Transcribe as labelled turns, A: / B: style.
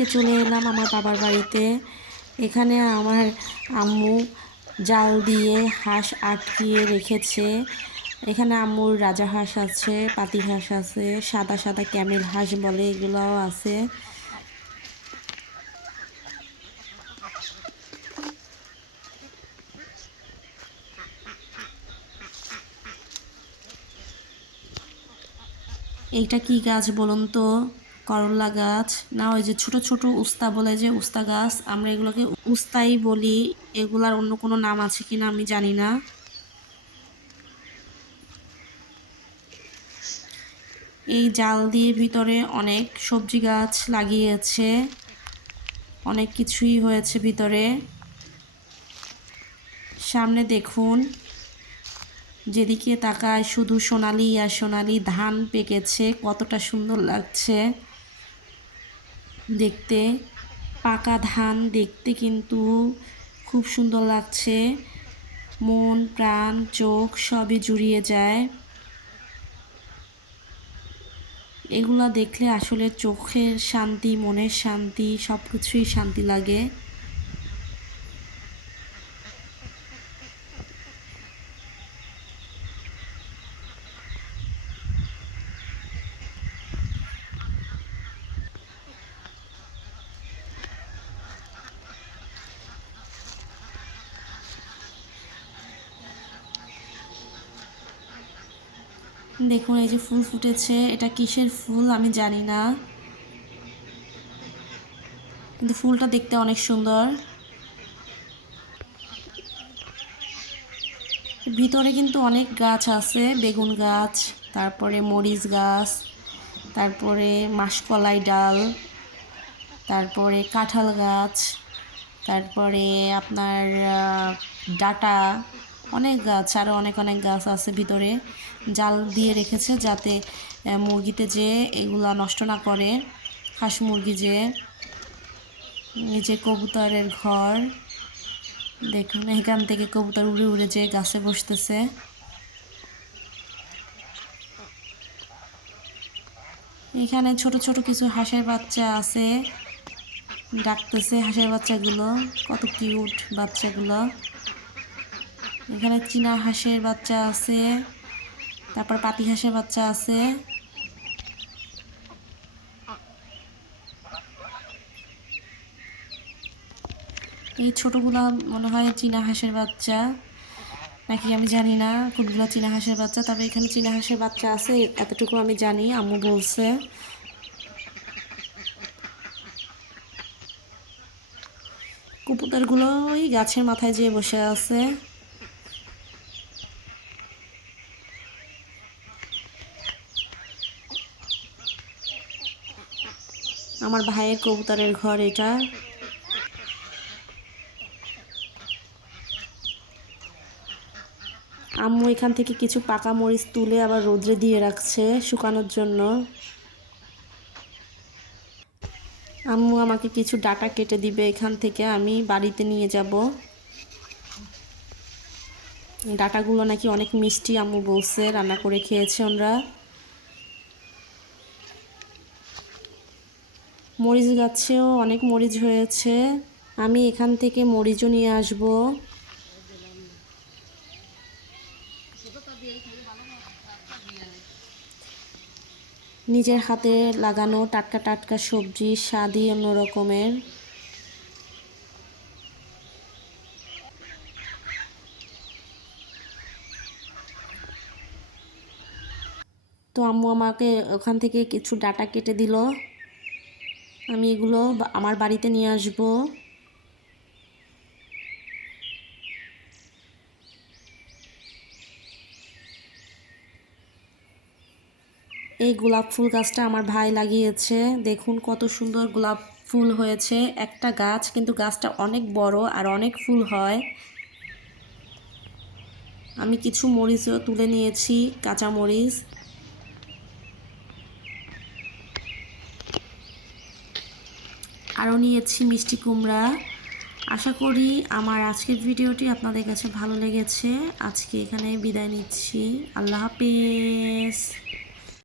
A: আজকে চলে এলাম আমার বাবার বাড়িতে। এখানে আমার আম্মু জাল দিয়ে হাঁস আটকিয়ে রেখেছে। এখানে আম্মুর রাজা হাঁস আছে, পাতি হাঁস আছে, সাদা সাদা ক্যামেল হাঁস বলে এগুলোও আছে। এইটা কি গাছ বলুন তো? করল্লা গাছ, না ওই যে ছোট ছোট উস্তা বলে যে উস্তা গাছ, আমরা এগুলোকে উস্তাই বলি। এগুলার অন্য কোনো নাম আছে কিনা আমি জানি না। এই জাল দিয়ে ভিতরে অনেক সবজি গাছ লাগিয়েছে। অনেক কিছুই হয়েছে ভিতরে। সামনে দেখুন, যেদিকে তাকায় শুধু সোনালি আর সোনালি ধান পেকেছে, কতটা সুন্দর লাগছে। দেখতে, পাকা ধান দেখতে কিন্তু খুব সুন্দর লাগছে। মন, প্রাণ, চোখ সবই জুড়িয়ে যায়। এগুলা দেখলে আসলে চোখের শান্তি, মনের শান্তি সব কিছুই শান্তি লাগে। দেখুন, এই যে ফুল ফুটেছে, এটা কিসের ফুল আমি জানি না। কিন্তু ফুলটা দেখতে অনেক সুন্দর। ভিতরে কিন্তু অনেক গাছ আছে, বেগুন গাছ, তারপরে মরিচ গাছ, তারপরে মাসকলাই ডাল, তারপরে কাঁঠাল গাছ, তারপরে আপনার ডাটা অনেক গাছ আরও অনেক অনেক গাছ আছে ভিতরে। জাল দিয়ে রেখেছে যাতে মুরগিতে যে এগুলা নষ্ট না করে। হাঁস মুরগি যে, এই যে কবুতরের ঘর, দেখুন, এখান থেকে কবুতর উড়ে উড়ে যে গাছে বসতেছে। এখানে ছোট ছোট কিছু হাঁসের বাচ্চা আছে। ডাকতেছে হাঁসের বাচ্চাগুলো, কত কিউট বাচ্চাগুলো। এখানে চীনা হাঁসের বাচ্চা আছে, তারপর পাতি হাঁসের বাচ্চা আছে। এই ছোটগুলা মনে হয় চীনা হাঁসের বাচ্চা, নাকি আমি জানি না কোনগুলো চীনা হাঁসের বাচ্চা, তবে এখানে চীনা হাঁসের বাচ্চা আছে, এতটুকু আমি জানি, আম্মু বলছে। কবুতরগুলো ওই গাছের মাথায় যেয়ে বসে আছে। আমার ভাইয়ের কবুতরের ঘর এটা। আম্মু এখান থেকে কিছু পাকা মরিচ তুলে আবার রোদ্রে দিয়ে রাখছে শুকানোর জন্য। আম্মু আমাকে কিছু ডাটা কেটে দিবে এখান থেকে, আমি বাড়িতে নিয়ে যাব। ডাটাগুলো নাকি অনেক মিষ্টি, আম্মু বলছে, রান্না করে খেয়েছে ওনরা মরিচ গাছেও অনেক মরিচ হয়েছে। আমি এখান থেকে মরিচও নিয়ে আসব। নিজের হাতে লাগানো টাটকা টাটকা সবজি, স্বাদই অন্য রকমের। তো আম্মু আমাকে ওখান থেকে কিছু ডাটা কেটে দিল। আমি এগুলো আমার বাড়িতে নিয়ে আসব। এই গোলাপ ফুল গাছটা আমার ভাই লাগিয়েছে। দেখুন কত সুন্দর গোলাপ ফুল হয়েছে। একটা গাছ, কিন্তু গাছটা অনেক বড় আর অনেক ফুল হয়। আমি কিছু মরিচও তুলে নিয়েছি কাঁচা মরিচ নিয়েছি মিষ্টি কুমড়া। আশা করি আমার আজকের ভিডিওটি আপনাদের কাছে ভালো লেগেছে। আজকে এখানে বিদায় নিচ্ছি। আল্লাহ হাফিজ।